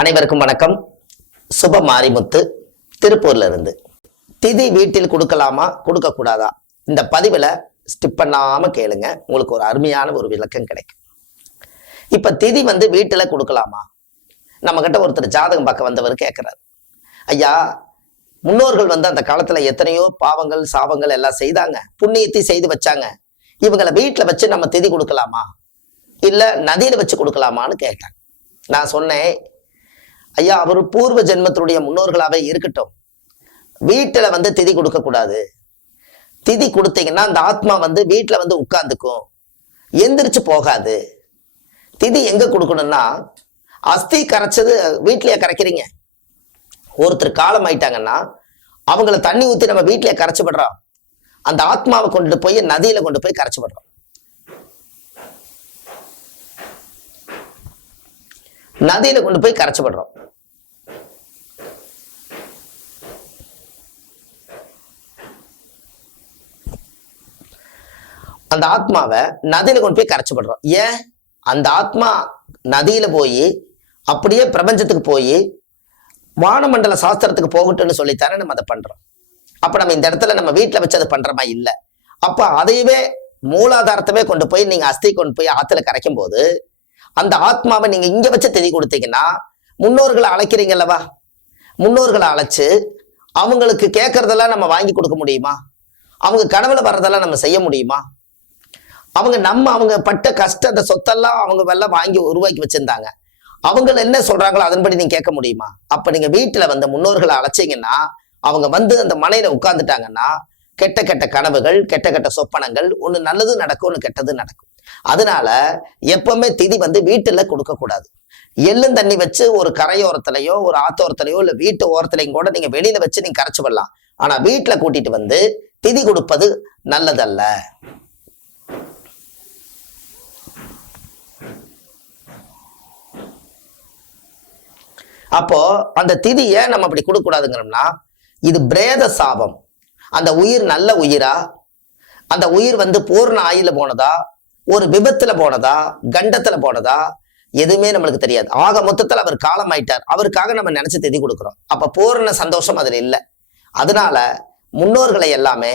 அனைவருக்கும் வணக்கம். சுப மாரிமுத்து, திருப்பூர்ல இருந்து. திதி வீட்டில் கொடுக்கலாமா கொடுக்க கூடாதா, இந்த பதிவுல ஸ்கிப் பண்ணாம கேளுங்க. உங்களுக்கு ஒரு அருமையான ஒரு விளக்கம் கிடைக்கும். இப்ப திதி வீட்டுல கொடுக்கலாமா? நம்ம கிட்ட ஒருத்தர் ஜாதகம் பார்க்க வந்தவர் கேட்கிறார், ஐயா முன்னோர்கள் அந்த காலத்துல எத்தனையோ பாவங்கள் சாபங்கள் எல்லாம் செய்தாங்க, புண்ணியத்தை செய்து வச்சாங்க, இவங்களை வீட்டுல வச்சு நம்ம திதி கொடுக்கலாமா இல்ல நதியில வச்சு கொடுக்கலாமான்னு கேட்டாங்க. நான் சொன்னேன், ஐயா அவர் பூர்வ ஜென்மத்தினுடைய முன்னோர்களாவே இருக்கட்டும், வீட்டுல திதி கொடுக்க கூடாது. திதி கொடுத்தீங்கன்னா அந்த ஆத்மா வீட்டுல உட்கார்ந்துக்கும், எந்திரிச்சு போகாது. திதி எங்க கொடுக்கணும்னா, அஸ்தி கரைச்சது வீட்லயே கரைக்கிறீங்க. ஒருத்தர் காலம் ஆயிட்டாங்கன்னா அவங்கள தண்ணி ஊத்தி நம்ம வீட்லயே கரைச்சு விடுறோம், அந்த ஆத்மாவை கொண்டு போய் நதியில கொண்டு போய் கரைச்சு விடுறோம். நதியில கொண்டு போய் கரைச்சு விடுறோம். அந்த ஆத்மாவை நதியில கொண்டு போய் கரைச்சு விடுறோம். ஏன்? அந்த ஆத்மா நதியில போய் அப்படியே பிரபஞ்சத்துக்கு போய் வானமண்டல சாஸ்திரத்துக்கு போகட்டும்னு சொல்லித்தானே நம்ம அதை பண்றோம். அப்ப நம்ம இந்த இடத்துல நம்ம வீட்டுல வச்சு அதை பண்றோமா? இல்லை. அப்ப அதையவே மூலாதாரத்தவே கொண்டு போய் நீங்க அஸ்தி கொண்டு போய் ஆத்துல கரைக்கும் போது அந்த ஆத்மாவை நீங்க இங்க வச்சு திதி கொடுத்தீங்கன்னா, முன்னோர்களை அழைக்கிறீங்கல்லவா, முன்னோர்களை அழைச்சு அவங்களுக்கு கேட்கறதெல்லாம் நம்ம வாங்கி கொடுக்க முடியுமா? அவங்க கனவுல வர்றதெல்லாம் நம்ம செய்ய முடியுமா? அவங்க பட்ட கஷ்ட அந்த சொத்தெல்லாம் அவங்க எல்லாம் வாங்கி உருவாக்கி வச்சிருந்தாங்க, அவங்க என்ன சொல்றாங்களோ அதன்படி நீங்க கேட்க முடியுமா? அப்ப நீங்க வீட்டுல முன்னோர்களை அழைச்சிங்கன்னா, அவங்க அந்த மனையில உட்கார்ந்துட்டாங்கன்னா, கெட்ட கெட்ட கனவுகள், கெட்ட கெட்ட சொப்பனங்கள், ஒண்ணு நல்லது நடக்கும், ஒண்ணு கெட்டது நடக்கும். அதனால எப்பவுமே திதி வீட்டுல கொடுக்க கூடாது. எள்ளும் தண்ணி வச்சு ஒரு கரையோரத்திலையோ ஒரு ஆத்தோரத்திலையோ இல்ல வீட்டு ஓரத்திலையும் கூட நீங்க வெளியில வச்சு நீங்க கரைச்சு விடலாம். ஆனா வீட்டுல கூட்டிட்டு திதி கொடுப்பது நல்லதல்ல. அப்போ அந்த திதியை நம்ம அப்படி கொடுக்க கூடாதுங்கிறோம்னா, இது பிரேத சாபம். அந்த உயிர் நல்ல உயிரா, அந்த உயிர் பூர்ண ஆயுள போனதா, ஒரு விபத்துல போனதா, கண்டத்துல போனதா, எதுவுமே நம்மளுக்கு தெரியாது. ஆக மொத்தத்துல அவர் காலம் ஆயிட்டார், அவருக்காக நம்ம நினைச்சு திதி கொடுக்குறோம். அப்ப பூர்ண சந்தோஷம் அதுல இல்லை. அதனால முன்னோர்களை எல்லாமே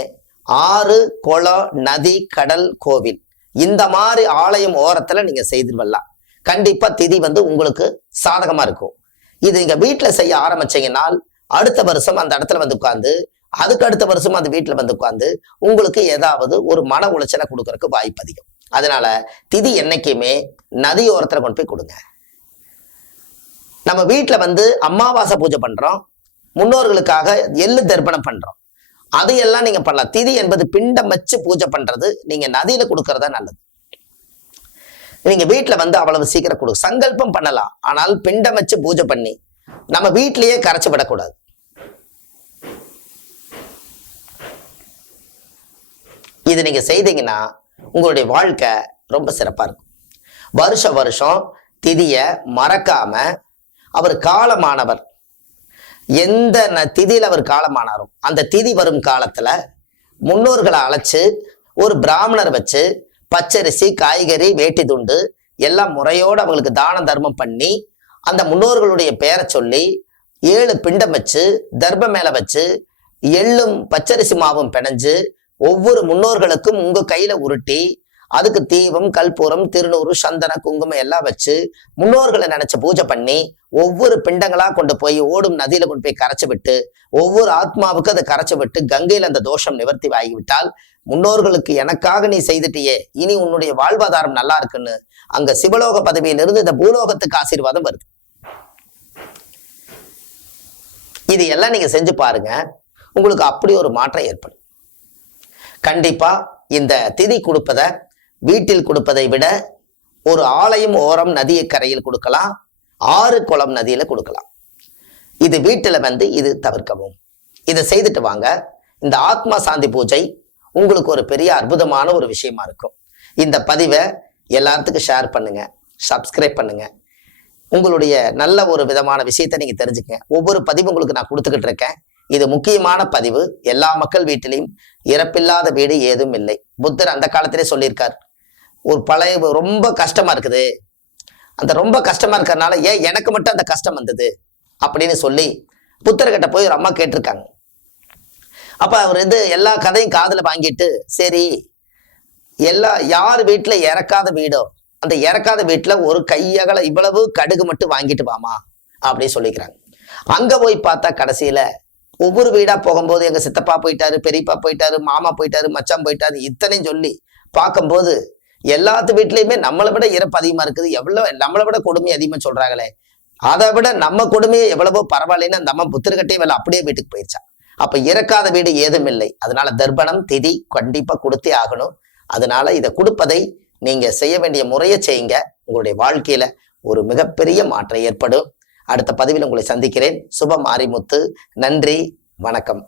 ஆறு, குளம், நதி, கடல், கோவில், இந்த மாதிரி ஆலயம் ஓரத்துல நீங்க செய்து வரலாம். கண்டிப்பா திதி உங்களுக்கு சாதகமா இருக்கும். இது நீங்க வீட்டுல செய்ய ஆரம்பிச்சீங்கன்னா, அடுத்த வருஷம் அந்த இடத்துல உட்கார்ந்து, அதுக்கு அடுத்த வருஷம் அந்த வீட்டுல உட்கார்ந்து உங்களுக்கு ஏதாவது ஒரு மன உளைச்சலை கொடுக்கறதுக்கு வாய்ப்பு அதிகம். அதனால திதி என்னைக்குமே நதியோரத்துல கொண்டு போய் கொடுங்க. நம்ம வீட்டுல அமாவாசை பூஜை பண்றோம், முன்னோர்களுக்காக எள்ளு தர்ப்பணம் பண்றோம், அதையெல்லாம் நீங்க பண்ணலாம். திதி என்பது பிண்டம் வச்சு பூஜை பண்றது, நீங்க நதியில கொடுக்கறதா நல்லது. நீங்க வீட்டுல அவ்வளவு சீக்கிரம் கொடு சங்கல்பம் பண்ணலாம், ஆனால் பிண்டம் வச்சு பூஜை பண்ணி நம்ம வீட்டிலேயே கரைச்சு விடக்கூடாது. இது நீங்க செய்தீங்கன்னா உங்களுடைய வாழ்க்கை ரொம்ப சிறப்பா இருக்கும். வருஷம் வருஷம் திதிய மறக்காம, அவர் காலமானவர், எந்த திதியில அவர் காலமானாரோ அந்த திதி வரும் காலத்துல முன்னோர்களை அழைச்சு ஒரு பிராமணர் வச்சு பச்சரிசி, காய்கறி, வேட்டி துண்டு எல்லாம் முறையோடு அவங்களுக்கு தான தர்மம் பண்ணி அந்த முன்னோர்களுடைய பெயரை சொல்லி 7 பிண்டம் வச்சு தர்ப மேல வச்சு எள்ளும் பச்சரிசி மாவும் பிணைஞ்சு ஒவ்வொரு முன்னோர்களுக்கும் உங்க கையில உருட்டி அதுக்கு தீபம், கற்பூரம், திருநூறு, சந்தன, குங்குமம் எல்லாம் வச்சு முன்னோர்களை நினைச்சு பூஜை பண்ணி ஒவ்வொரு பிண்டங்களா கொண்டு போய் ஓடும் நதியில கொண்டு போய் கரைச்சு விட்டு ஒவ்வொரு ஆத்மாவுக்கு அதை கரைச்சு விட்டு கங்கையில அந்த தோஷம் நிவர்த்தி ஆகிவிட்டால், முன்னோர்களுக்கு எனக்காக நீ செய்துட்டியே, இனி உன்னுடைய வாழ்வாதாரம் நல்லா இருக்குன்னு அங்க சிவலோக பதவியிலிருந்து இந்த பூலோகத்துக்கு ஆசீர்வாதம் வருது. இது எல்லாம் நீங்க செஞ்சு பாருங்க, உங்களுக்கு அப்படி ஒரு மாற்றம் ஏற்படும். கண்டிப்பா இந்த திதி கொடுப்பதை வீட்டில் கொடுப்பதை விட ஒரு ஆலயம் ஓரம் நதியை கரையில் கொடுக்கலாம், 6 குளம் நதியில கொடுக்கலாம். இது வீட்டுல இது தவிர்க்கவும். இதை செய்துட்டு வாங்க. இந்த ஆத்மா சாந்தி பூஜை உங்களுக்கு ஒரு பெரிய அற்புதமான ஒரு விஷயமா இருக்கும். இந்த பதிவை எல்லாத்துக்கும் ஷேர் பண்ணுங்க, சப்ஸ்கிரைப் பண்ணுங்க. உங்களுடைய நல்ல ஒரு விதமான விஷயத்தை நீங்க தெரிஞ்சுக்கங்க. ஒவ்வொரு பதிவும் உங்களுக்கு நான் கொடுத்துக்கிட்டு இருக்கேன். இது முக்கியமான பதிவு. எல்லா மக்கள் வீட்டிலையும் இறப்பில்லாத வீடு ஏதும் இல்லை. புத்தர் அந்த காலத்திலே சொல்லியிருக்கார், ஒரு பழைய ரொம்ப கஷ்டமா இருக்குது, அந்த ரொம்ப கஷ்டமா இருக்கிறதுனால ஏன் எனக்கு மட்டும் அந்த கஷ்டம் வந்தது அப்படின்னு சொல்லி புத்தர்கிட்ட போய் ஒரு அம்மா கேட்டிருக்காங்க. அப்ப அவர் எல்லா கதையும் காதுல வாங்கிட்டு, சரி யார் வீட்டுல இறக்காத வீடோ அந்த இறக்காத வீட்டுல ஒரு கையகல இவ்வளவு கடுகு மட்டும் வாங்கிட்டு வாமா அப்படின்னு சொல்லிக்கிறாங்க. அங்க போய் பார்த்தா கடைசியில ஒவ்வொரு வீடா போகும்போது எங்க சித்தப்பா போயிட்டாரு, பெரியப்பா போயிட்டாரு, மாமா போயிட்டாரு, மச்சான் போயிட்டாரு, இத்தனையும் சொல்லி பார்க்கும்போது எல்லாத்து வீட்லயுமே நம்மளை விட இறப்பு அதிகமா இருக்குது, எவ்வளவு நம்மளை விட கொடுமை அதிகமா சொல்றாங்களே, அதை விட நம்ம கொடுமையை எவ்வளவோ பரவாயில்லைன்னு அந்த அம்மா புத்திரக்கட்டையும் வேலை அப்படியே வீட்டுக்கு போயிடுச்சா. அப்ப இறக்காத வீடு ஏதும் இல்லை. அதனால தர்ப்பணம் திதி கண்டிப்பா கொடுத்தே ஆகணும். அதனால இதை கொடுப்பதை நீங்க செய்ய வேண்டிய முறையை செய்யுங்க. உங்களுடைய வாழ்க்கையில ஒரு மிகப்பெரிய மாற்றம் ஏற்படும். அடுத்த பதிவில் உங்களை சந்திக்கிறேன். சுப மாரிமுத்து. நன்றி, வணக்கம்.